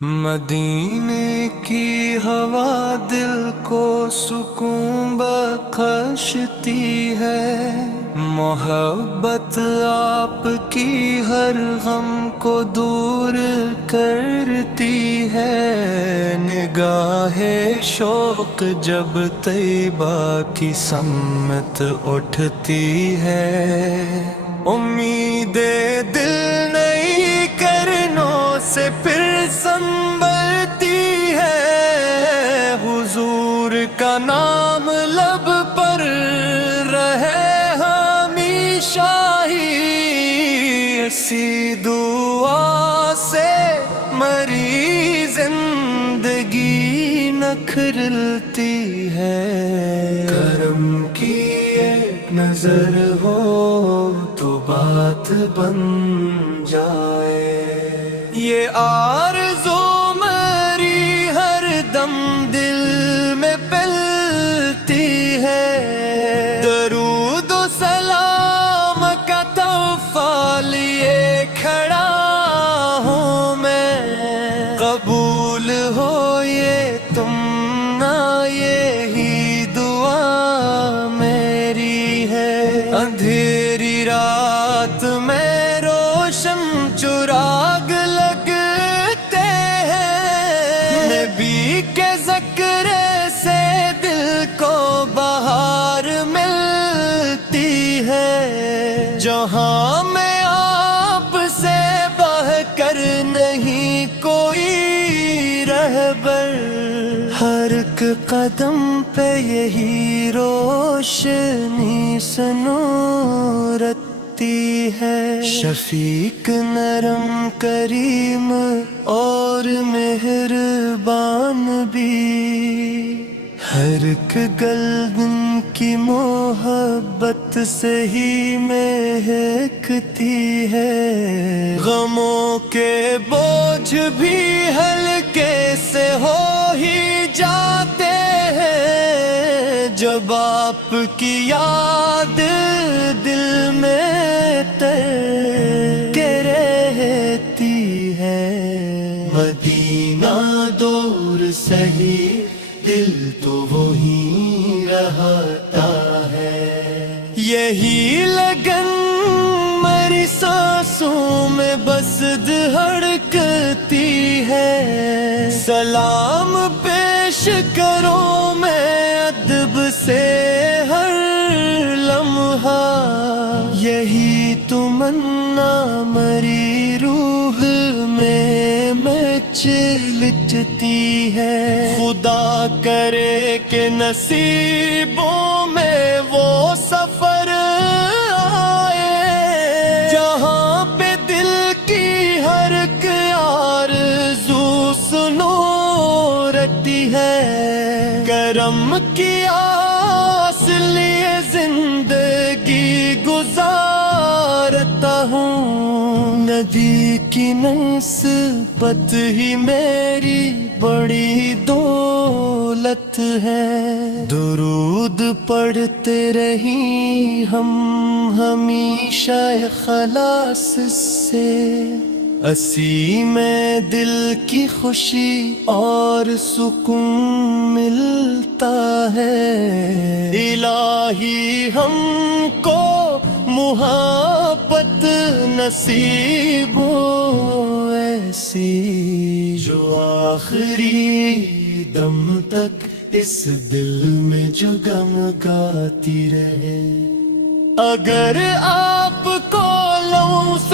مدینے کی ہوا دل کو سکون بخشتی ہے، محبت آپ کی ہر غم کو دور کرتی ہے۔ نگاہ شوق جب طیبہ کی سمت اٹھتی ہے، امید دل نئی کرنوں سے پھر سنبھلتی ہے۔ حضور کا نام لب پر رہے ہمیشہ ہی، اسی دعا سے مری زندگی نکھرتی ہے۔ کرم کی ایک نظر ہو تو بات بن جائے، یہ آرزو میری ہر دم دل میں پلتی ہے۔ درود و سلام کا تحفہ لیے کھڑا ہوں میں، قبول ہو یہ تمنا یہی دعا میری ہے۔ اندھیری رات میں روشن چراغ لگتے ہیں، نبی کے ذکر سے دل کو بہار ملتی ہے۔ جہاں میں آپ سے بڑھ کر نہیں کوئی رہبر، ہر ایک قدم پہ یہی روشنی سنورتی ہے۔ شفیق نرم کریم اور مہربان بھی، ہر ایک گلدن کی محبت سے ہی مہکتی ہے۔ غموں کے بوجھ بھی ہلکے سے ہو ہی جاتے ہیں، جب آپ کی یاد دل میں تر کے رہتی ہے۔ مدینہ دور سہی دل تو وہی رہتا ہے، یہی لگن میری سانسوں میں بس دھڑکتی ہے۔ سلام پیش کرو میں ادب سے ہر لمحہ، یہی تمنا میری روح میں مچلتی ہے۔ خدا کرے کہ نصیبوں میں وہ سفر آئے، جہاں پہ دل کی ہر ایک آرزو سنورتی ہے۔ کرم کی آس لیے زندگی گزارتا ہوں، نبی کی نسبت ہی میری بڑی دولت ہے۔ درود پڑھتے رہیں ہم ہمیشہ اخلاص سے، اسی میں دل کی خوشی اور سکون ملتا ہے۔ الہی ہم کو محبت نصیب ہو ایسی، جو آخری دم تک اس دل میں جو غم گاتی رہے۔ اگر آپ کو لوث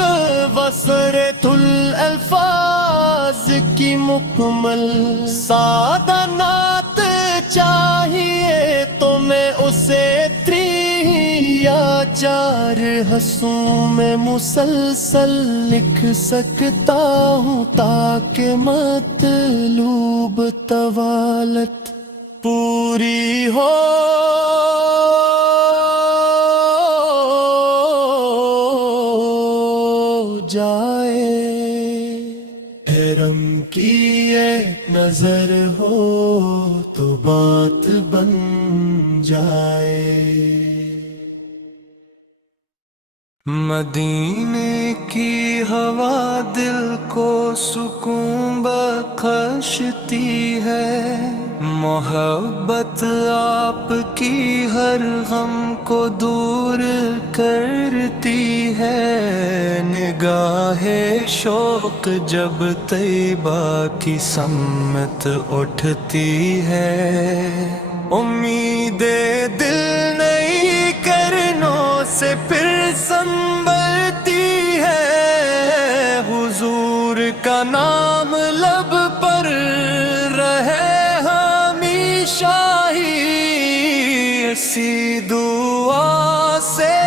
وسرت الفاظ کی مکمل سادہ نعت چاہیے تو میں اسے 3 یا 4 حصوں میں مسلسل لکھ سکتا ہوں، تاکہ مطلوب طوالت پوری ہو جائے۔ حرم کی ایک نظر ہو تو بات بن جائے۔ مدینے کی ہوا دل کو سکون بخشتی ہے، محبت آپ کی ہر غم کو دور کرتی ہے، نگاہ شوق جب طیبہ کی سمت اٹھتی ہے، امید دل نئی کرنوں سے پھر سنبھلتی ہے، حضور کا نام لب پر رہے ہمیشہ ہی، اسی دعا سے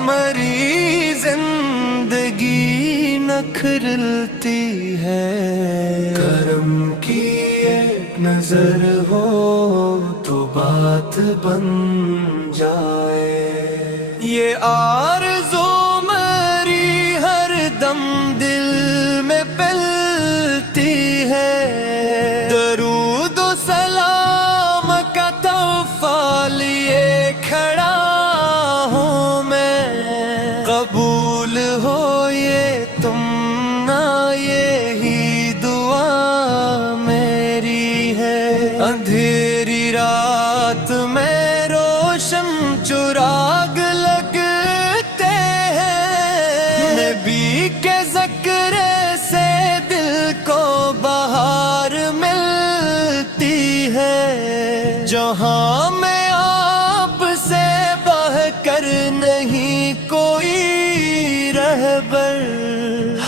مری زندگی نکھرتی ہے، کرم کی ایک نظر ہو تو بات بن جائے، یہ آرزو میری ہر دم دل میں پلتی ہے، درود و سلام کا تحفہ لیے کھڑا ہوں میں، قبول ہو یہ تمنا یہی دعا میری ہے، اندھیری رات میں روشن چراغ لگتے ہیں، نبی کے ذکر سے دل کو بہار ملتی ہے، جہاں میں آپ سے بہ کر نہیں کوئی رہبر،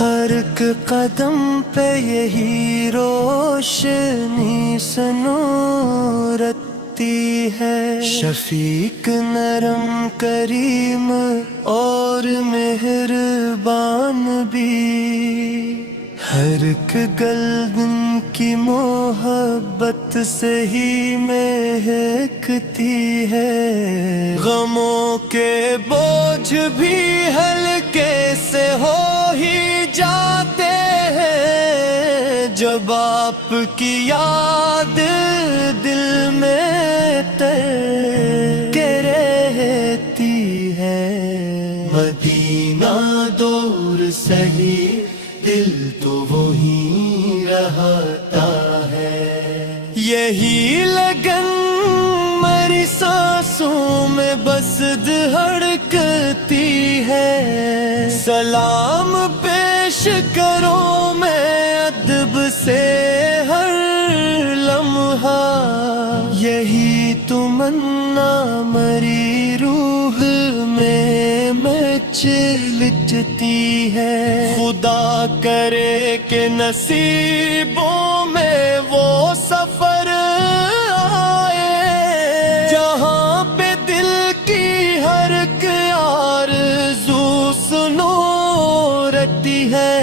ہر ایک قدم پہ یہی روشنی سنورتی ہے، شفیق نرم کریم اور مہربان بھی، ہر ایک گلدن کی محبت سے ہی مہکتی ہے، غموں کے بوجھ بھی ہلکے سے ہو ہی جاتے ہیں، جب آپ کی یاد دل میں تر کے رہتی ہے، مدینہ دور سہی دل تو وہی رہتا ہے، یہی لگن میری سانسوں میں بس دھڑکتی ہے، سلام پیش کرو میں ادب سے ہر لمحہ، یہی تمنا میری روح میں مچلتی ہے، خدا کرے کہ نصیبوں میں وہ سفر آئے، جہاں پہ دل کی ہر ایک آرزو سنورتی ہے،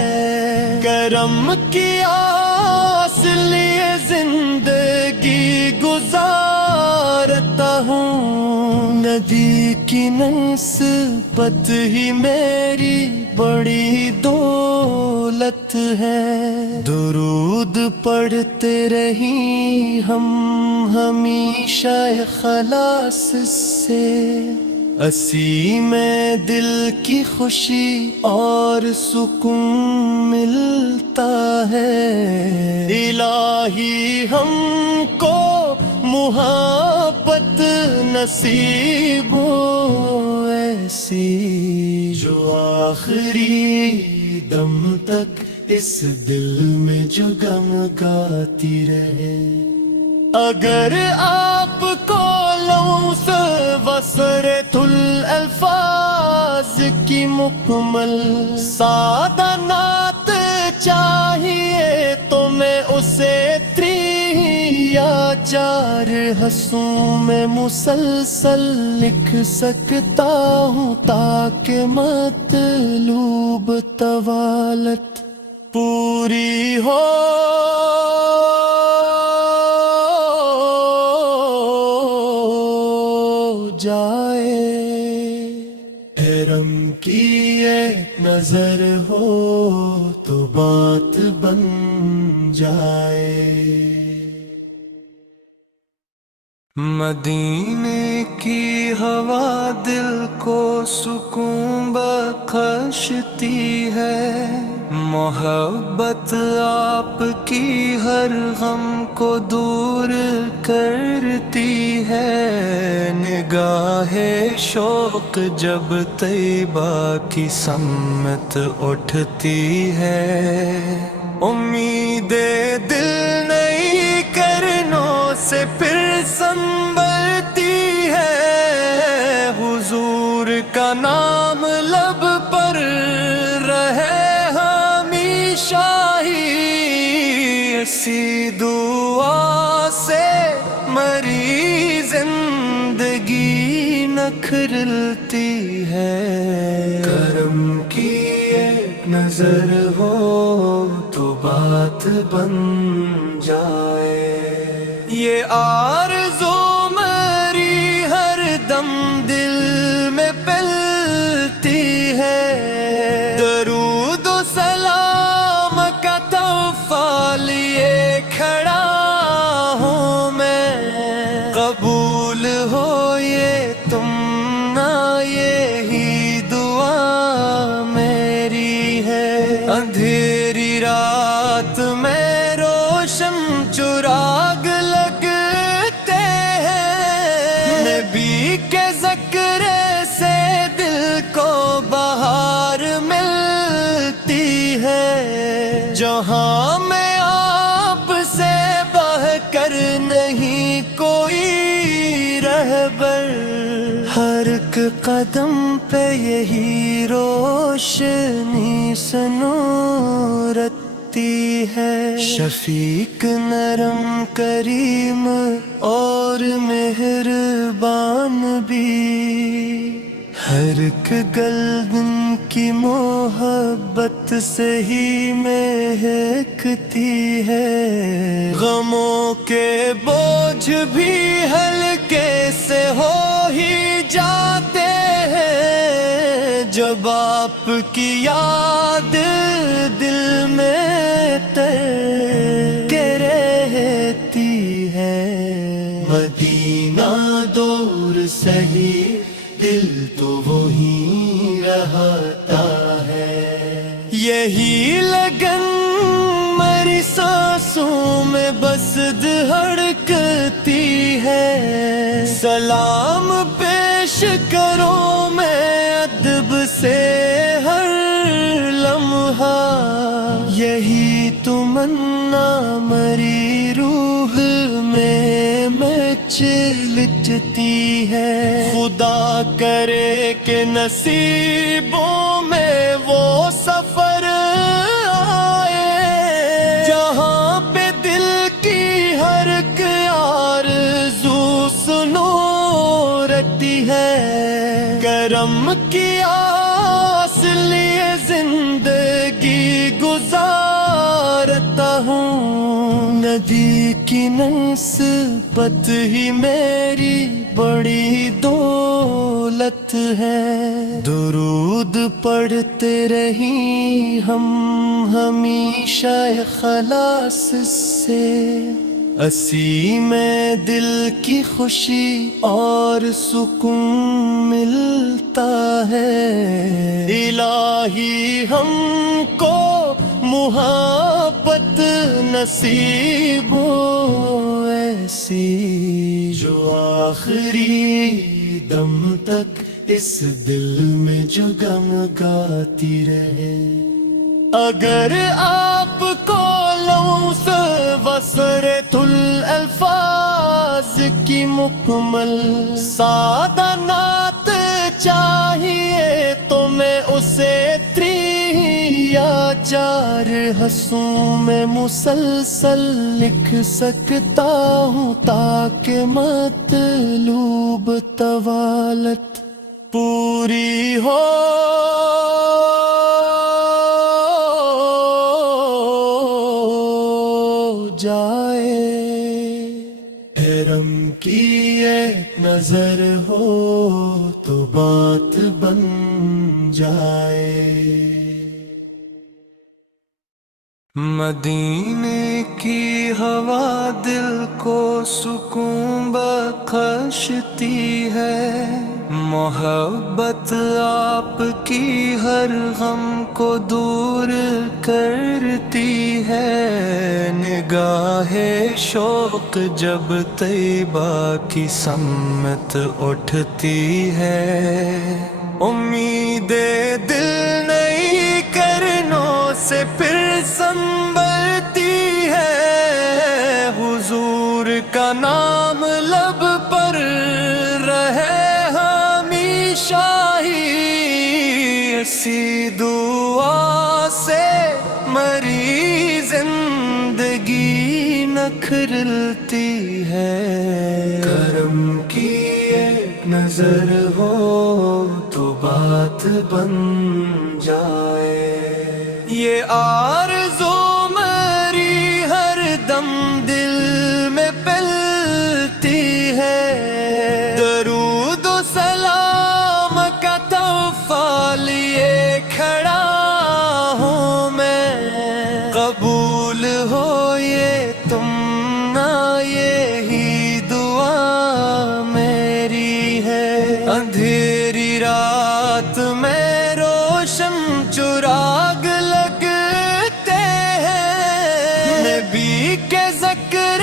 کرم کی آس لیے زندگی گزارتا ہوں، ندی کی نسبت ہی میری بڑی دولت ہے، درود پڑھتے رہیں ہم ہمیشہ اخلاص سے، اسی میں دل کی خوشی اور سکون ملتا ہے، الہی ہم کو محبت نصیب ہو ایسی، جو آخری دم تک اس دل میں جو غم گاتی رہے، اگر آپ کو لوث وسرت الفاظ کی مکمل سادہ نعت چاہیے تو میں اسے 3 یا 4 حصوں میں مسلسل لکھ سکتا ہوں، تاکہ مطلوب طوالت پوری ہو جائے، حرم کی ایک نظر ہو تو بات بن جائے، مدینے کی ہوا دل کو سکون بخشتی ہے، محبت آپ کی ہر غم کو دور کرتی ہے، نگاہ شوق جب طیبہ کی سمت اٹھتی ہے، امید دل نئی کرنوں سے پھر سنبھلتی ہے، حضور کا نام لب پر رہے ہمیشہ ہی، اسی دعا سے مری زندگی نکھرتی ہے، کرم کی ایک نظر ہو تو بات بن جائے، یہ آرزو میری ہر دم دل میں پلتی ہے، درود و سلام کا تحفہ لیے کھڑا ہوں میں، قبول ہو یہ تمنا یہی دعا میری ہے، اندھیری رات میں روشن چراغ لگتے ہیں، نبی کے ذکر سے دل کو بہار ملتی ہے، جہاں میں آپ سے بہ کر نہیں کوئی رہبر، ہر ایک قدم پہ یہی روشنی سنورتی ہے، شفیق نرم کریم اور مہربان بھی، ہر ایک گلبن کی محبت سے ہی مہکتی ہے، غموں کے بوجھ بھی ہلکے سے ہو ہی جاتے ہیں، جب آپ کی یاد دل میں کے رہتی ہے، مدینہ دور سہی دل تو وہی رہتا ہے، یہی لگن میری سانسوں میں بس دھڑکتی ہے، سلام پیش کرو میں ادب سے ہر لمحہ، یہی تمنا میری روح میں مچلتی ہے، خدا کرے کہ نصیبوں میں وہ سفر آئے، جہاں پہ دل کی ہر ایک آرزو سنورتی ہے، کرم کی آس لیے زندگی گزارتا ہوں، ندی کی نسبت ہی میری بڑی دولت ہے، درود پڑھتے رہیں ہم ہمیشہ اخلاص سے، اسی میں دل کی خوشی اور سکون ملتا ہے، الہی ہم کو محبت نصیب ہو ایسی، جو آخری دم تک اس دل میں جو غم گاتی رہے، اگر آپ کو لوث وسرت الفاظ کی مکمل سادہ نعت چاہیے تو میں اسے 3 یا 4 حصوں میں مسلسل لکھ سکتا ہوں، تاکہ مطلوب طوالت پوری ہو جائے، حرم کی ایک نظر ہو تو بات بن جائے، مدینے کی ہوا دل کو سکون بخشتی ہے، محبت آپ کی ہر غم کو دور کرتی ہے، نگاہ شوق جب طیبہ کی سمت اٹھتی ہے، امید دل نئی کرنوں سے پھر سنبھلتی ہے، حضور کا نام لب پر رہے ہمیشہ ہی، اسی دعا سے مری زندگی نکھرتی ہے، کرم کی ایک نظر ہو تو بات بن جائے، یہ آرزو میری ہر دم دل میں پلتی ہے، درود و سلام کا تحفہ لیے کھڑا ہوں میں، قبول ہو یہ تمنا یہی دعا میری ہے، اندھیری رات میں روشن چراغ لگتے ہیں، نبی کے ذکر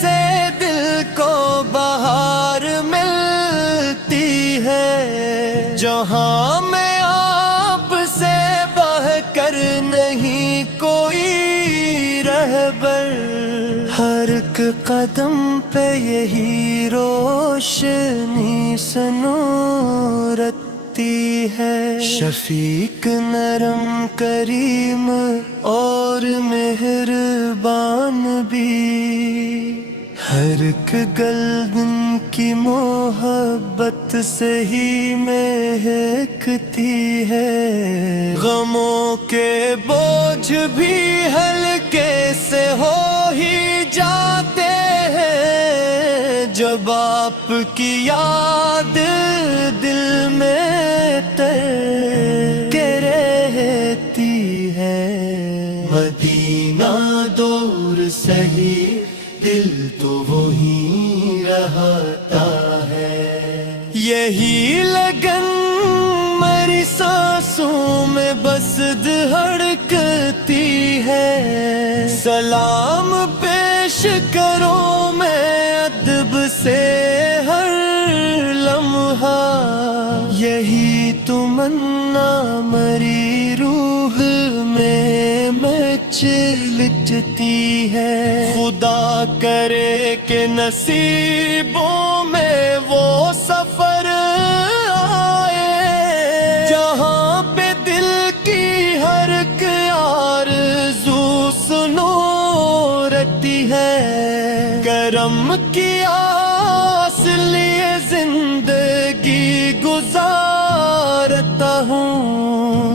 سے دل کو بہار ملتی ہے، جہاں میں آپ سے بڑھ کر نہیں کوئی رہبر، ہر ایک قدم پہ یہی روشنی سنورتی ہے، شفیق نرم کریم اور مہربان بھی، ہر ایک گلدن کی محبت سے ہی مہکتی ہے، غموں کے بوجھ بھی ہلکے سے ہو ہی جاتے ہیں، جب آپ کی یاد دل میں کے رہتی ہے، مدینہ دور سہی دل تو وہی رہتا ہے، یہی لگن میری سانسوں میں بس دھڑکتی ہے، سلام پیش کرو میں ادب سے ہر لمحہ، یہی تمنا میری روح میں مچلتی ہے، خدا کرے کہ نصیبوں میں وہ سفر آئے، جہاں پہ دل کی ہر ایک آرزو سنورتی ہے، کرم کی آس لیے زندگی گزارتا ہوں،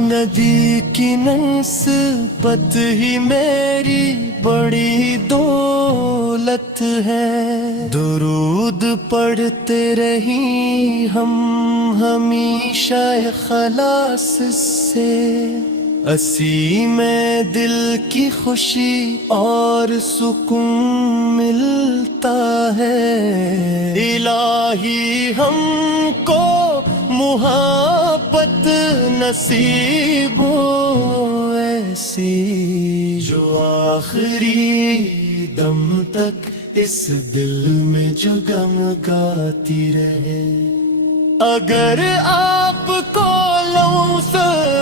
نبی کی نسبت ہی میری بڑی دولت ہے، درود پڑھتے رہیں ہم ہمیشہ اخلاص سے، اسی میں دل کی خوشی اور سکون ملتا ہے، الہی ہم کو محبت نصیب ہو ایسی، جو آخری دم تک اس دل میں جو غم گاتی رہے، اگر آپ کو لوث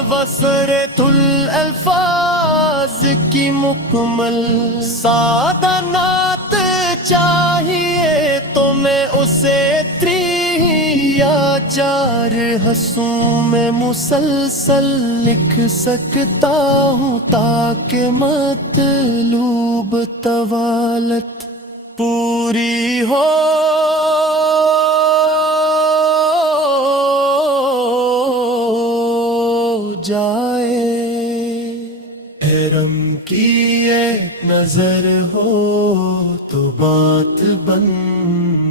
وسرت الفاظ کی مکمل سادہ نعت چاہیے تو میں اسے 3 یا 4 حصوں میں مسلسل لکھ سکتا ہوں، تاکہ مطلوب طوالت پوری ہو جائے، حرم کی ایک نظر ہو تو بات بن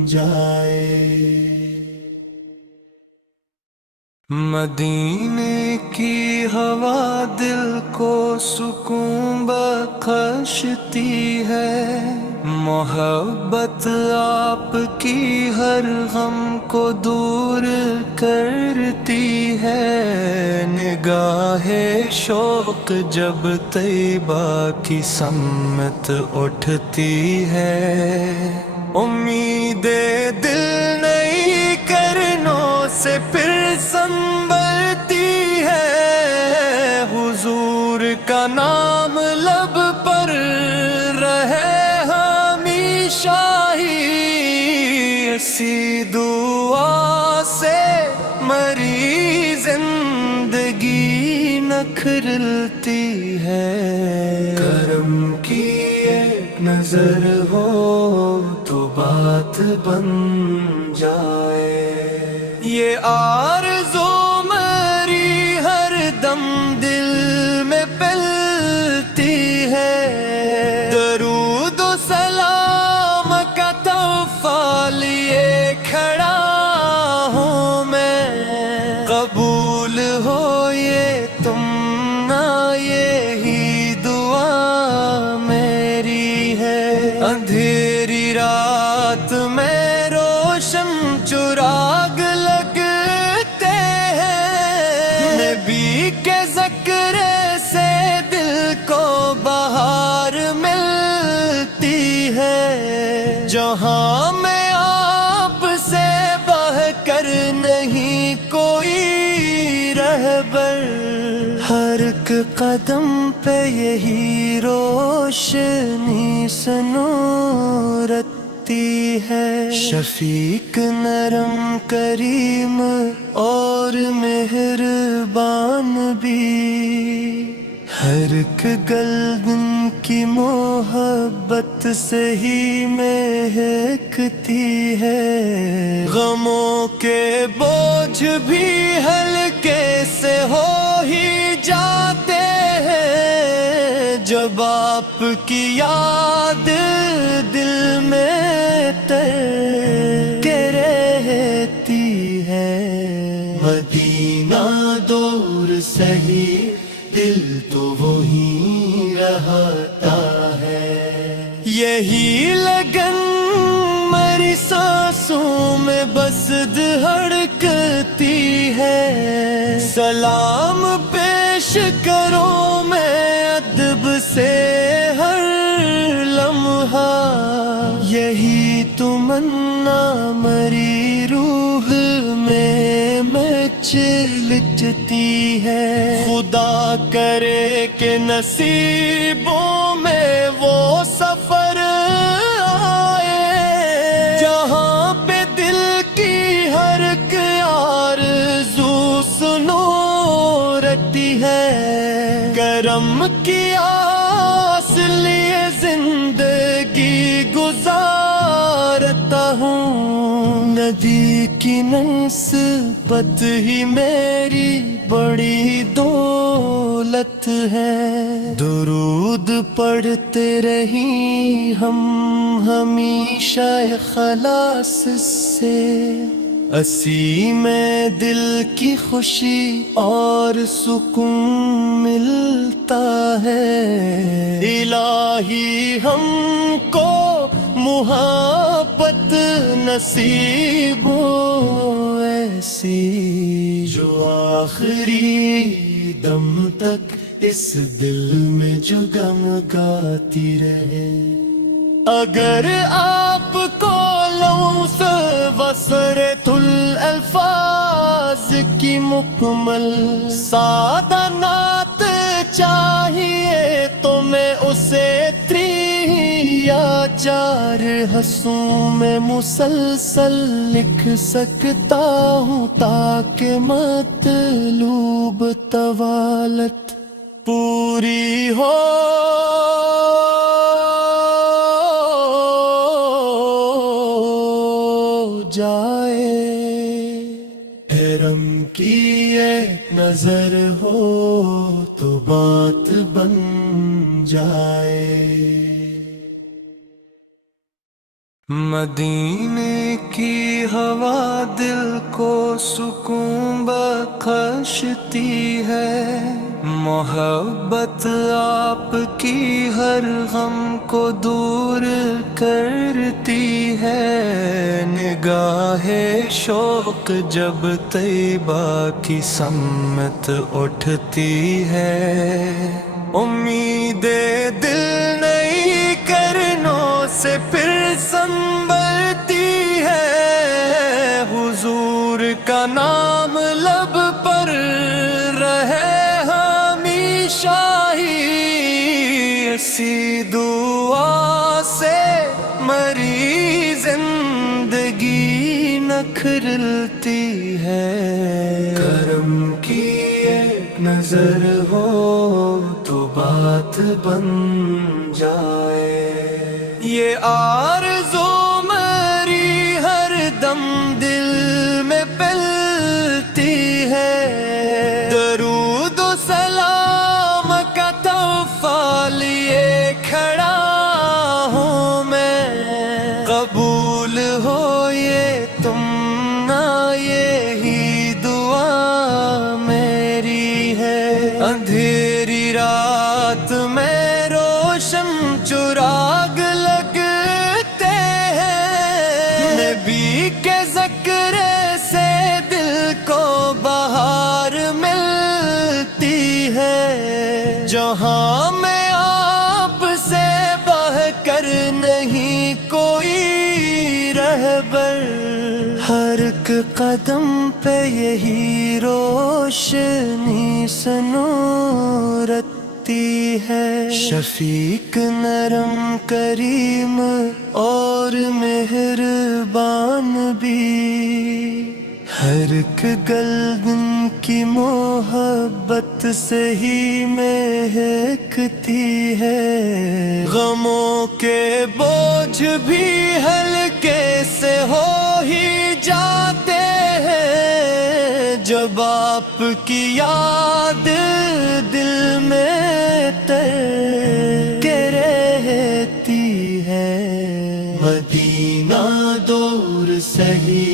جائے۔ مدینے کی ہوا دل کو سکون بخشتی ہے، محبت آپ کی ہر غم کو دور کرتی ہے، نگاہ شوق جب طیبہ کی سمت اٹھتی ہے، امید دل نئی کرنوں سے پھر سنبھلتی ہے، حضور کا نام لب پر رہے ہمیشہ ہی، اسی دعا سے مری زندگی نکھرتی ہے، کرم کی ایک نظر ہو تو بات بن جائے، یہ آرزو میری ہر دم دل میں پلتی ہے، درود و سلام کا تحفہ لیے کھڑا ہوں میں، قبول ہو یہ تمنا یہی دعا میری ہے، اندھیری رات میں روشن چراغ لگتے ہیں، نبی کے ذکر سے دل کو بہار ملتی ہے، جہاں میں آپ سے بڑھ کر نہیں کوئی رہبر، ہر ایک قدم پہ یہی روشنی سے نورتی ہے، شفیق نرم کریم اور مہربان بھی، ہر ایک گلدن کی محبت سے ہی مہکتی ہے، غموں کے بوجھ بھی ہلکے سے ہو ہی جاتے ہیں، جب آپ کی یاد دل میں تر کے رہتی ہے، مدینہ دور سہی دل تو وہی رہتا ہے، یہی لگن میری سانسوں میں بس دھڑکتی ہے، سلام پیش کروں میں ادب سے ہر لمحہ، یہی تمنا میری روح میں مچلتی ہے، خدا کرے کہ نصیبوں میں وہ سفر آئے، جہاں پہ دل کی ہر ایک آرزو سنو رہتی ہے، کرم کی آس لیے زندگی گزارتا ہوں، ندی کی نسبت ہی میری بڑی دولت ہے، درود پڑھتے رہیں ہم ہمیشہ اخلاص سے، اسی میں دل کی خوشی اور سکون ملتا ہے، الہی ہم کو محبت نصیب ہو ایسی، جو آخری دم تک اس دل میں جو غم گاتی رہے، اگر آپ کو لمس وسرت الفاظ کی مکمل سادہ نعت چاہیے تو میں اسے 3 یا 4 حصوں میں مسلسل لکھ سکتا ہوں، تاکہ مطلوب طوالت پوری ہو جائے، حرم کی ایک نظر ہو تو بات بن جائے۔ مدینے کی ہوا دل کو سکون بخشتی ہے، محبت آپ کی ہر غم کو دور کرتی ہے، نگاہ شوق جب طیبہ کی سمت اٹھتی ہے، امید دل نئی کرنوں سے پھر سنبھلتی ہے، حضور کا نام لب پر رہے ہمیشہ ہی، اسی دعا سے مری زندگی نکھرتی ہے، کرم کی ایک نظر ہو تو بات بن جائے، یہ آرزو میری ہر دم دل میں پلتی ہے، درود و سلام کا تحفہ لیے کھڑا ہوں میں، قبول ہو یہ تمنا یہی دعا میری ہے، اندھیری رات میں روشن چراغ لگتے ہیں، نبی کے ذکر سے دل کو بہار ملتی ہے، جہاں میں آپ سے بڑھ کر نہیں کوئی رہبر، ہر ایک قدم پہ یہی روشنی سنورتی ہے، شفیق نرم کریم اور مہربان بھی، ہر ایک گلبن کی محبت سے ہی مہکتی ہے، غموں کے بوجھ بھی ہلکے سے ہو ہی جاتے ہیں، جب آپ کی یاد دل میں کے رہتی ہے، مدینہ دور سہی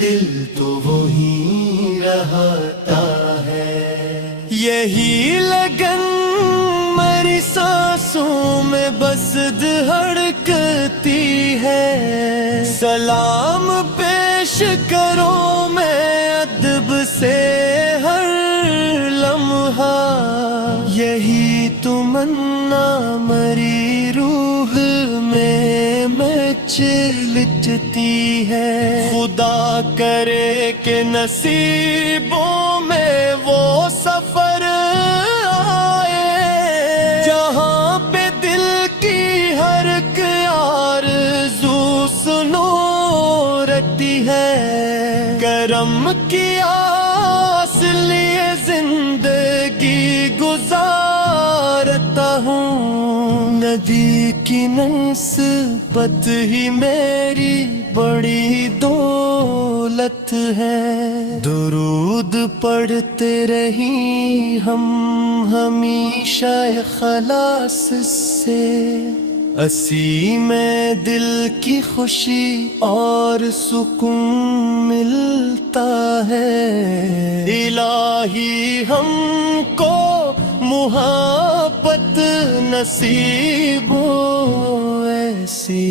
دل تو وہی رہتا ہے، یہی لگن میری سانسوں میں بس دھڑکتی ہے، سلام پیش کروں میں ادب سے ہر لمحہ، یہی تمنا میری روح میں مچلتی ہے، خدا کرے کہ نصیبوں میں وہ سفر آئے، جہاں پہ دل کی ہر ایک آرزو سنورتی ہے، کرم کی آس لیے زندگی گزارتا ہوں، نبی کی نسبت ہی میری بڑی دولت ہے، درود پڑھتے رہیں ہم ہمیشہ اخلاص سے، اسی میں دل کی خوشی اور سکون ملتا ہے، الہی ہم کو محبت نصیب ہو ایسی،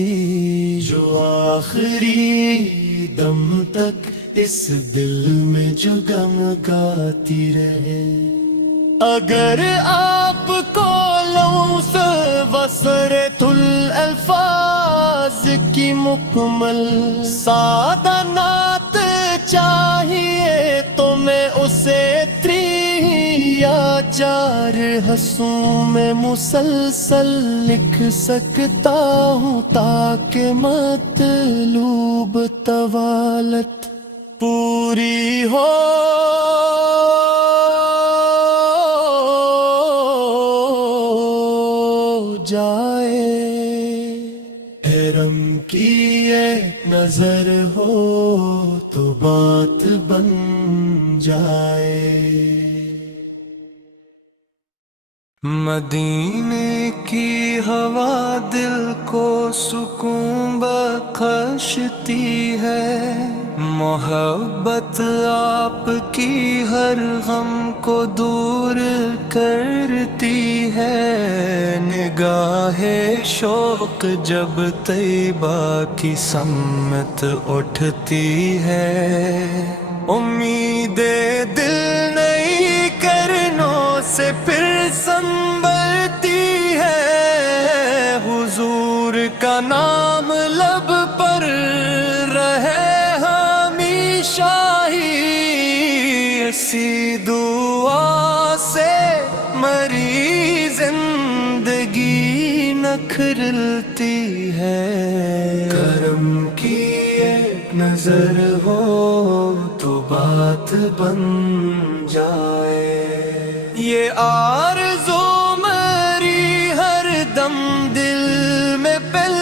جو آخری دم تک اس دل میں جو غم گاتی رہے، اگر آپ کو لوث وسرت الفاظ کی مکمل سادہ نعت چاہیے تو میں اسے 3 یا 4 حصوں میں مسلسل لکھ سکتا ہوں، تاکہ مطلوب طوالت پوری ہو جائے، حرم کی ایک نظر ہو تو بات بن جائے۔ مدینے کی ہوا دل کو سکون بخشتی ہے، محبت آپ کی ہر غم کو دور کرتی ہے، نگاہ شوق جب طیبہ کی سمت اٹھتی ہے، امید دل نئی کرنوں سے پھر سنبھلتی ہے، حضور کا نام لب پر رہے ہمیشہ ہی، اسی دعا سے مری زندگی نکھرتی ہے، کرم کی ایک نظر ہو تو بات بن جائے، یہ آرزو میری ہر دم دل میں پل